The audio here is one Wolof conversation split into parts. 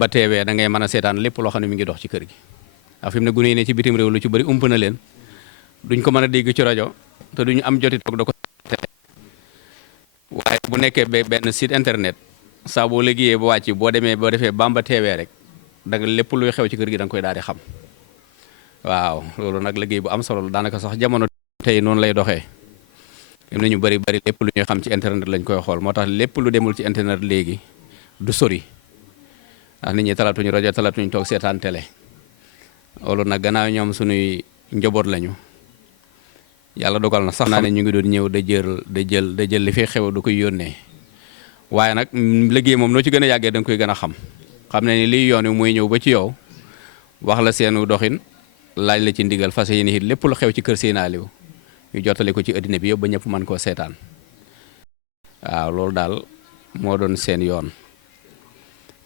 ba TV da ngay mën a seetaan lépp loo xam ne mi ngi dox ci kër gi waaw fi mu ne gune yi ne ci bitim réew lu ci bëri ump na leen duñ ko mën a dégg ci rajo te duñu am joti toog da ko waaye bu nekkee benn site internet saa boo liggéeyee ba wàcc boo demee boo defee Bamba TV rek da nga lépp luy xew ci kër gi da nga koy daal di xam waaw loolu nag liggéey bu am solo la daanaka sax jamono tey noonu lay doxee am na ñu bëri lépp lu ñuy xam ci internet lañ koy xool moo tax lépp lu demul ci internet léegi du sori ndax nit ñi talatuñu rajo talatuñu toog seetaan télé loolu nag gannaaw ñoom suñuy njaboot lañu yàlla dogal na sax naa ne ñu ngi doon ñëw da jël li fi xew du koy yónnee waaye nag liggéey moom noo ci gën a yàggee da nga koy gën a xam ne ni liy yoon wi mooy ñëw ba ci yow wax la seenu doxin laaj la ci ndigal fas yéene it lépp lu xew ci kër Seydina Aliou ñu jottali ko ci addina bi yëpp ba ñëpp mën koo seetaan waaw loolu daal moo doon seen yoon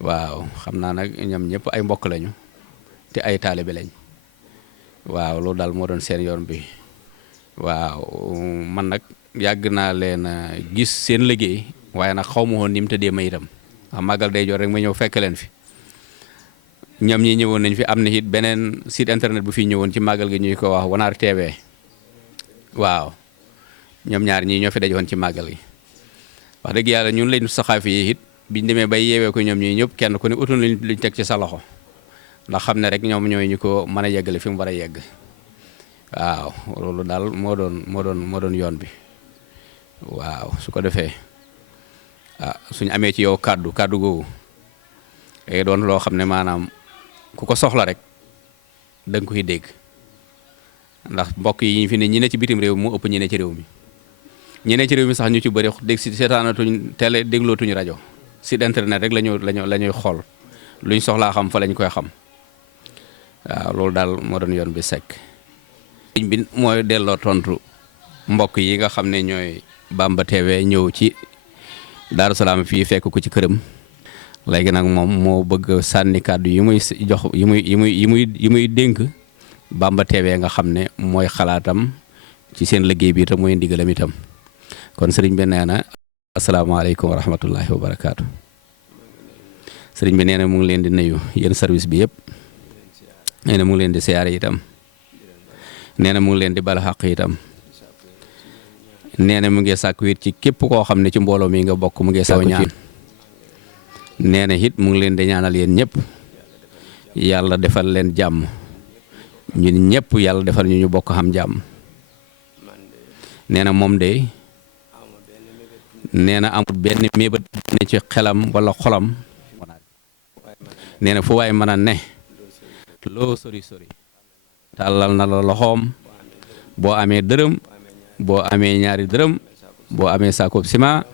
waaw xam naa nag ñoom ñëpp ay mbokk lañu te ay taalibe lañ waaw loolu daal moo doon seen yoon bi waaw man nag yàgg naa leen gis seen liggéey waaye nag xaw ma woon ni mu tëddee ma itam wax màggal day jot rek ma ñëw fekk leen fi ñoom ñi ñëwoon nañ fi am na it beneen site internet bu fi ñëwoon ci màggal gi ñuy ko wax wanar TV waaw ñoom ñaar ñii ñoo fi dajoon ci màggal gi wax dëgg yàlla ñun lañ saxaafi yi it biñ demee bay yeewee ko ñoom ñii ñëpp kenn ku ne utul luñ teg ci sa loxo ndax xam ne rek ñoom ñooy ñu ko mën a yeggale fi mu war a yegg waaw loolu daal moo doon yoon bi waaw su ko defee suñu amee ci yow kàddu googu day doon loo xam ne maanaam ku ko soxla rek da nga koy dégg ndax mbokk yi ñu fi ne ñi ne ci bitim réew moo ëpp ñi ne ci réew mi ñi ne ci réew mi sax ñu ci bëri dégg si seetaanatuñ télé déglootuñu rajo site internet rek lañuy xool luñ soxlaa xam fa lañ koy xam waaw loolu daal moo doon yoon bi sekk bi mooy delloo tontu mbokk yi nga xam ne ñooy Bamba TV ñëw ci Darou Salaam fii fekk ko ci këram léegi nag moom moo bëgg sànni kàddu yi muy jox yi muy dénk Bamba TV nga xam ne mooy xalaatam ci seen liggéey bi itam mooy ndigalam itam kon sëriñ bi nee na asalaamaaleykum wa rahmatullahi wa barakaatu sëriñ bi nee na mu ngi leen di nuyu yéen service bi yëpp nee na mu ngi leen di siyaare itam nee na mu ngi leen di bala xaq itam nee na mu ngi sàkku it ci képp koo xam ne ci mbooloo mi nga bokk mu ngi sàkku ñaan nee na it mu ngi leen di ñaanal yéen ñëpp yàlla defal leen jàmm ñun ñëpp yàlla defal ñu bokk xam jàmm nee na moom de nee na amul benn mébét ne ci xelam wala xolam nee na fu waay mën a ne loo sori tàllal na la loxoom boo amee dërëm boo amee ñaari dërëm boo amee saakoob ciment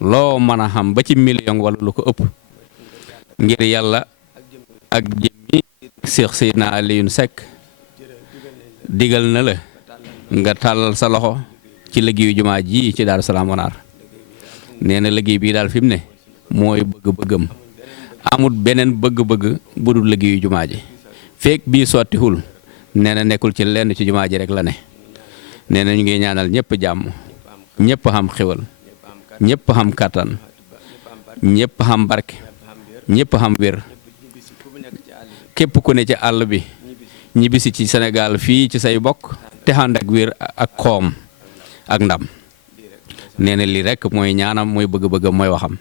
loo mën a xam ba ci million wala lu ko ëpp ngir yàlla ak jëmmi Cheikh Seydina Aliou Seck digal na la nga tàllal sa loxo ci liggéeyu jumaa ji ci Darou Salaam wanar nee na liggéey bii daal fi mu ne mooy bëgg-bëggam amul beneen bëgg-bëgg bu dul liggéeyu jumaa ji feek bii sottihul nee na nekkul ci lenn ci jumaa ji rek la ne nee na ñu ngi ñaanal ñëpp jàmm ñëpp xam xewal ñëpp xam kattan ñëpp xam barke ñëpp xam wér képp ku ne ci àll bi ñibbisi ci Sénégal fii ci say bokk te ànd ak wér ak koom ak ndam nee na lii rek mooy ñaanam mooy bëgg-bëggam mooy waxam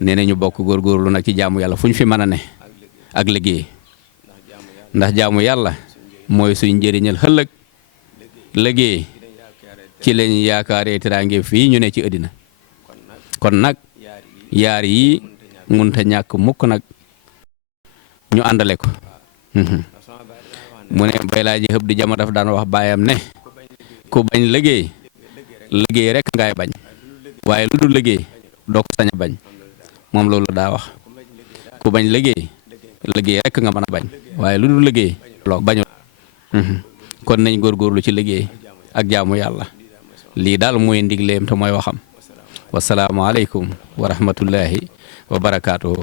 nee na ñu bokk góorgóorlu nag ci jaamu yàlla fu ñu fi mën a ne ak liggéey ndax jaamu yàlla mooy suñ njëriñal xëllëg liggéey ci lañ yaakaaree teraange fii ñu ne ci àddina kon nag yaar yi munta ñàkk mukk nag ñu àndale ko mu ne bay laa ji xëb di jama daf daan wax baayam ne ku bañ liggéey rek ngay bañ waaye lu dul liggéey doo ko sañ a bañ moom loolu daa wax ku bañ liggéey rek nga mën a bañ waaye lu dul liggéey loo bañul kon nañ góorgóorlu ci liggéey ak jaamu yàlla lii daal mooy ndigleem te mooy waxam wasalaamaaleykum wa rahmatullahi wa barakaatuhu.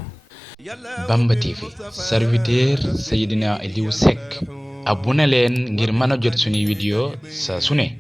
Bamba TV serviteur seyedina Aliou Seck abonné leen ngir mën a jot suñuy vidéo saa su ne.